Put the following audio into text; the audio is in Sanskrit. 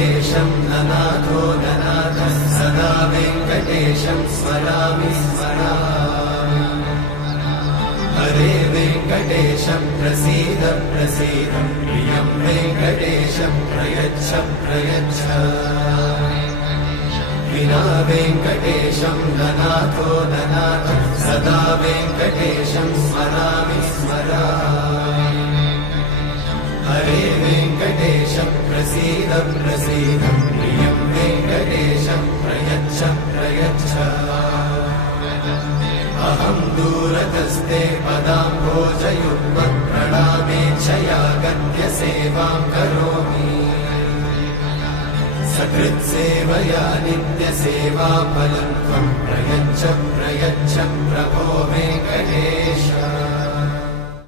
वेङ्कटेशं ननाथो ननाथः सदा वेङ्कटेशं स्मरामि स्मरामि हरे वेङ्कटेशं प्रसीद प्रसीद प्रियं वेङ्कटेशं प्रयच्छ प्रयच्छ विना वेङ्कटेशं ननाथो ननाथः सदा वेङ्कटेशं स्मरामि स्मरामि हरे वेङ्कटेशं प्रसीद प्रसीद प्रियं वेङ्कटेशं प्रयच्छ प्रयच्छ अहं दूरतस्ते पदाम्भोजयुग्मं प्रणामेच्छया गद्य सेवां करोमि सकृत्सेवया नित्यसेवाफलं त्वं प्रयच्छ प्रयच्छ प्रभो वेङ्कटेश